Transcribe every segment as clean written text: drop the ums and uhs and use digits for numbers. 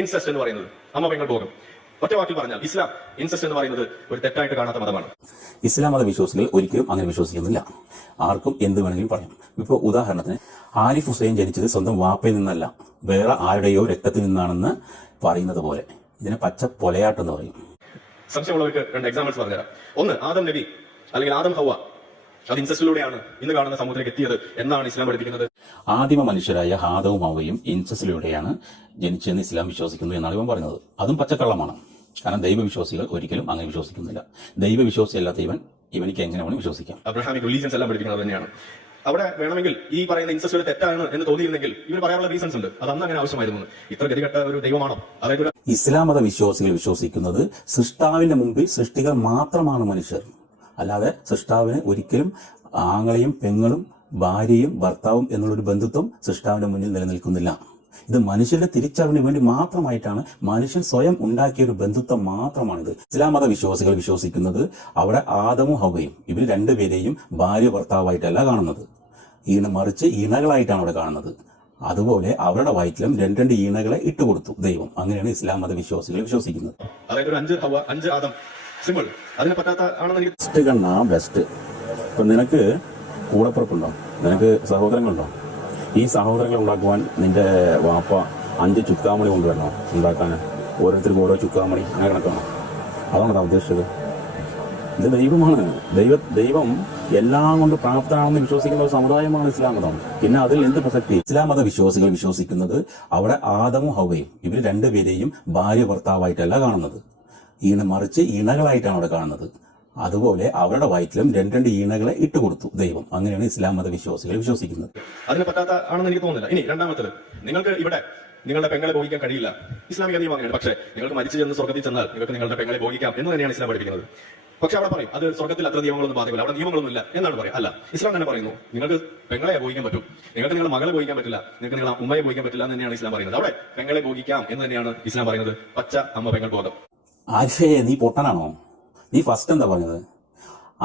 Incest എന്ന് പറയുന്നത്, അമ്മ പെങ്ങൾ ഭോഗം. ഒറ്റ വാക്കിൽ പറഞ്ഞാൽ ഇസ്ലാം ഇൻസെസ്റ്റ് എന്ന് പറയുന്നത് ഒരു തെറ്റായിട്ട് കാണാത്ത മതമാണ്. ഇസ്ലാം മത വിശ്വാസികൾ ഒരിക്കലും അങ്ങനെ വിശ്വസിക്കുന്നില്ല. ആർക്കും എന്ത് വേണമെങ്കിലും പറയാം. ഇപ്പോൾ ഉദാഹരണത്തിന് ആരിഫ് ഹുസൈൻ ജനിച്ചത് സ്വന്തം വാപ്പയിൽ നിന്നല്ല, വേറെ ആരുടെയോ രക്തത്തിൽ നിന്നാണെന്ന് പറയുന്നത് പോലെ ഇതിനെ പച്ച പൊലയാട്ടെന്ന് പറയും. സംശയമുള്ളവർക്ക് രണ്ട് എക്സാമ്പിൾസ് പറഞ്ഞുതരാം. ഒന്ന്, ആദം നബി അല്ലെങ്കിൽ ആദം ഹവ്വ, അത് ഇൻസെസ്റ്റിലൂടെയാണ് ഇന്ന് കാണുന്ന സമൂഹത്തിലേക്ക് എത്തിയത് എന്നാണ് ഇസ്ലാം പഠിപ്പിക്കുന്നത്. ആദിമ മനുഷ്യരായ ഹാദവും ഹവ്വയും ഇൻസെസ്റ്റിലൂടെയാണ് ജനിച്ചതെന്ന് ഇസ്ലാം വിശ്വസിക്കുന്നു എന്നാണ് ഇവൻ പറയുന്നത്. അതും പച്ചക്കള്ളമാണ്. കാരണം ദൈവവിശ്വാസികൾ ഒരിക്കലും അങ്ങനെ വിശ്വസിക്കുന്നില്ല. ദൈവവിശ്വാസിയല്ലാത്ത ഇവനിക്ക് എങ്ങനെ വേണം വിശ്വസിക്കാം. അബ്രഹാമിക് റിലീജിയൻസ് എല്ലാം പഠിപ്പിക്കുന്നത് തന്നെയാണ്. അവിടെ വേണമെങ്കിൽ ഈ പറയുന്ന ഇൻസെസ്റ്റ് ഒരു തെറ്റാണ് എന്ന് തോന്നിയിരുന്നെങ്കിൽ ഇവർ പറയാനുള്ള റീസൺസ് ഉണ്ട്. അത് അന്ന് അങ്ങനെ ആവശ്യമായിരുന്നു. ഇത്ര ഗതികെട്ട ഒരു ദൈവമാണോ? അതായത് ഇസ്ലാം മത വിശ്വാസികൾ വിശ്വസിക്കുന്നത് സൃഷ്ടാവിന്റെ മുമ്പിൽ സൃഷ്ടികൾ മാത്രമാണ് മനുഷ്യർ. അല്ലാതെ സൃഷ്ടാവിന് ഒരിക്കലും ആങ്ങളെയും പെങ്ങളും ഭാര്യയും ഭർത്താവും എന്നുള്ളൊരു ബന്ധുത്വം സൃഷ്ടാവിന്റെ മുന്നിൽ നിലനിൽക്കുന്നില്ല. ഇത് മനുഷ്യരുടെ തിരിച്ചറിവിന് വേണ്ടി മാത്രമായിട്ടാണ് മനുഷ്യൻ സ്വയം ഉണ്ടാക്കിയ ഒരു ബന്ധുത്വം മാത്രമാണിത്. ഇസ്ലാം മത വിശ്വാസികൾ വിശ്വസിക്കുന്നത് അവിടെ ആദമും ഹവ്വയും ഇവർ രണ്ടുപേരെയും ഭാര്യ ഭർത്താവായിട്ടല്ല കാണുന്നത്, മറിച്ച് ഇണകളായിട്ടാണ് അവിടെ കാണുന്നത്. അതുപോലെ അവരുടെ വയറ്റിലും രണ്ട് ഈണകളെ ഇട്ടുകൊടുത്തു ദൈവം. അങ്ങനെയാണ് ഇസ്ലാം മത വിശ്വാസികൾ വിശ്വസിക്കുന്നത്. അതായത് ഒരു 5 ഹവ്വ 5 ആദം സിമ്പിൾ. അതിനെ പറ്റാത്ത ആണെന്ന് ബെസ്റ്റ് കണ്ണാ ബെസ്റ്റ്. ഇപ്പൊ നിനക്ക് കൂടപ്പുറപ്പുണ്ടോ? നിനക്ക് സഹോദരങ്ങളുണ്ടോ? ഈ സഹോദരങ്ങൾ ഉണ്ടാക്കുവാൻ നിന്റെ വാപ്പ 5 ചുക്കാമണി കൊണ്ടുവരണോ ഉണ്ടാക്കാൻ? ഓരോരുത്തർക്കും ഓരോ ചുക്കാമണി അങ്ങനെ കണക്കാണോ? അതാണ് താ ഉദ്ദേശിച്ചത്. ഇത് ദൈവമാണ്. ദൈവം എല്ലാം കൊണ്ട് പ്രാപ്തനാണെന്ന് വിശ്വസിക്കുന്ന ഒരു സമുദായമാണ് ഇസ്ലാം മതം. പിന്നെ അതിൽ എന്ത് പ്രസക്തി? ഇസ്ലാം മത വിശ്വാസികൾ വിശ്വസിക്കുന്നത് അവിടെ ആദമും ഹവ്വയും ഇവർ രണ്ടുപേരെയും ഭാര്യ ഭർത്താവായിട്ടല്ല കാണുന്നത്, മറിച്ച് ഇണകളായിട്ടാണ് അവിടെ കാണുന്നത്. അതുപോലെ അവരുടെ വയറ്റിലും രണ്ട് ഈണകളെ ഇട്ടുകൊടുത്തു ദൈവം. അങ്ങനെയാണ് ഇസ്ലാം മത വിശ്വാസികൾ വിശ്വസിക്കുന്നത്. അതിനെ പറ്റാത്ത ആണെന്ന് എനിക്ക് തോന്നുന്നില്ല. ഇനി രണ്ടാമത്തത്, നിങ്ങൾക്ക് ഇവിടെ നിങ്ങളുടെ പെങ്ങളെ ഭോഗിക്കാൻ കഴിയില്ല. ഇസ്ലാമിക നിയമം അങ്ങനെയാണ്. പക്ഷേ നിങ്ങൾക്ക് മരിച്ചു ചെന്ന് സ്വർഗത്തിൽ ചെന്നാൽ നിങ്ങൾക്ക് നിങ്ങളുടെ പെങ്ങളെ ഭോഗിക്കാം എന്ന് തന്നെയാണ് ഇസ്ലാം പഠിപ്പിക്കുന്നത്. പക്ഷെ അവിടെ പറയും അത് സ്വർഗത്തിൽ അത്ര നിയമങ്ങളൊന്നും ബാധിക്കില്ല, അവിടെ നിയമങ്ങളൊന്നും ഇല്ല എന്നാണ് പറയാം. അല്ല, ഇസ്ലാം തന്നെ പറയുന്നു നിങ്ങൾക്ക് പെങ്ങളെ ഭോഗിക്കാൻ പറ്റും, നിങ്ങൾക്ക് നിങ്ങളുടെ മകളെ ഭോഗിക്കാൻ പറ്റില്ല, നിങ്ങൾക്ക് നിങ്ങളുടെ ഉമ്മയെ ഭോഗിക്കാൻ പറ്റില്ല എന്ന് തന്നെയാണ് ഇസ്ലാം പറയുന്നത്. അവിടെ പെങ്ങളെ ഭോഗിക്കാം എന്ന് തന്നെയാണ് ഇസ്ലാം പറയുന്നത്. പച്ച അമ്മ പെങ്ങൾ ബോധം. ആശേ, നീ പൊട്ടനാണോ? നീ ഫസ്റ്റ് എന്താ പറഞ്ഞത്?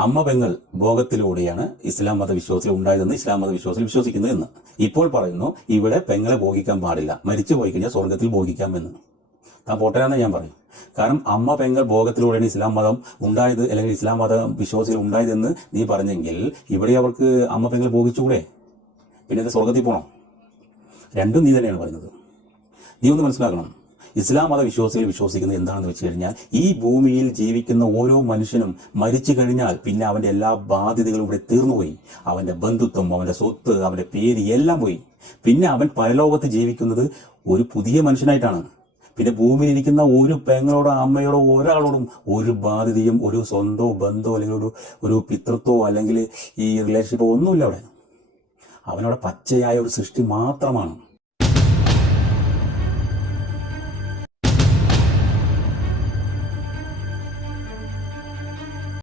അമ്മ പെങ്ങൾ ഭോഗത്തിലൂടെയാണ് ഇസ്ലാം മത വിശ്വാസികൾ ഉണ്ടായതെന്ന് ഇസ്ലാം മത വിശ്വാസികൾ വിശ്വസിക്കുന്നു എന്ന്. ഇപ്പോൾ പറയുന്നു ഇവിടെ പെങ്ങളെ ഭോഗിക്കാൻ പാടില്ല, മരിച്ചു പോയി കഴിഞ്ഞാൽ സ്വർഗത്തിൽ ഭോഗിക്കാം എന്ന്. താൻ പൊട്ടനാന്ന് ഞാൻ പറയും. കാരണം അമ്മ പെങ്ങൾ ഭോഗത്തിലൂടെയാണ് ഇസ്ലാം മതം ഉണ്ടായത്, അല്ലെങ്കിൽ ഇസ്ലാം മത വിശ്വാസികൾ ഉണ്ടായതെന്ന് നീ പറഞ്ഞെങ്കിൽ ഇവിടെ അവർക്ക് അമ്മ പെങ്ങൾ ഭോഗിച്ചുകൂടെ? പിന്നെ ഇത് സ്വർഗത്തിൽ പോകണം? രണ്ടും നീ തന്നെയാണ് പറയുന്നത്. നീ ഒന്ന് മനസ്സിലാക്കണം. ഇസ്ലാം മത വിശ്വാസികൾ വിശ്വസിക്കുന്നത് എന്താണെന്ന് വെച്ച് കഴിഞ്ഞാൽ ഈ ഭൂമിയിൽ ജീവിക്കുന്ന ഓരോ മനുഷ്യനും മരിച്ചു കഴിഞ്ഞാൽ പിന്നെ അവന്റെ എല്ലാ ബാധ്യതകളും ഇവിടെ തീർന്നുപോയി. അവന്റെ ബന്ധുത്വം, അവന്റെ സ്വത്ത്, അവന്റെ പേര് എല്ലാം പോയി. പിന്നെ അവൻ പരലോകത്ത് ജീവിക്കുന്നത് ഒരു പുതിയ മനുഷ്യനായിട്ടാണ്. പിന്നെ ഭൂമിയിൽ ഇരിക്കുന്ന ഒരു പെങ്ങളോടോ അമ്മയോടോ ഒരാളോടും ഒരു ബാധ്യതയും ഒരു സ്വന്തമോ ബന്ധമോ അല്ലെങ്കിൽ ഒരു പിതൃത്വമോ അല്ലെങ്കിൽ ഈ റിലേഷൻഷിപ്പോ ഒന്നുമില്ല. അവിടെ അവനവിടെ പച്ചയായ ഒരു സൃഷ്ടി മാത്രമാണ്.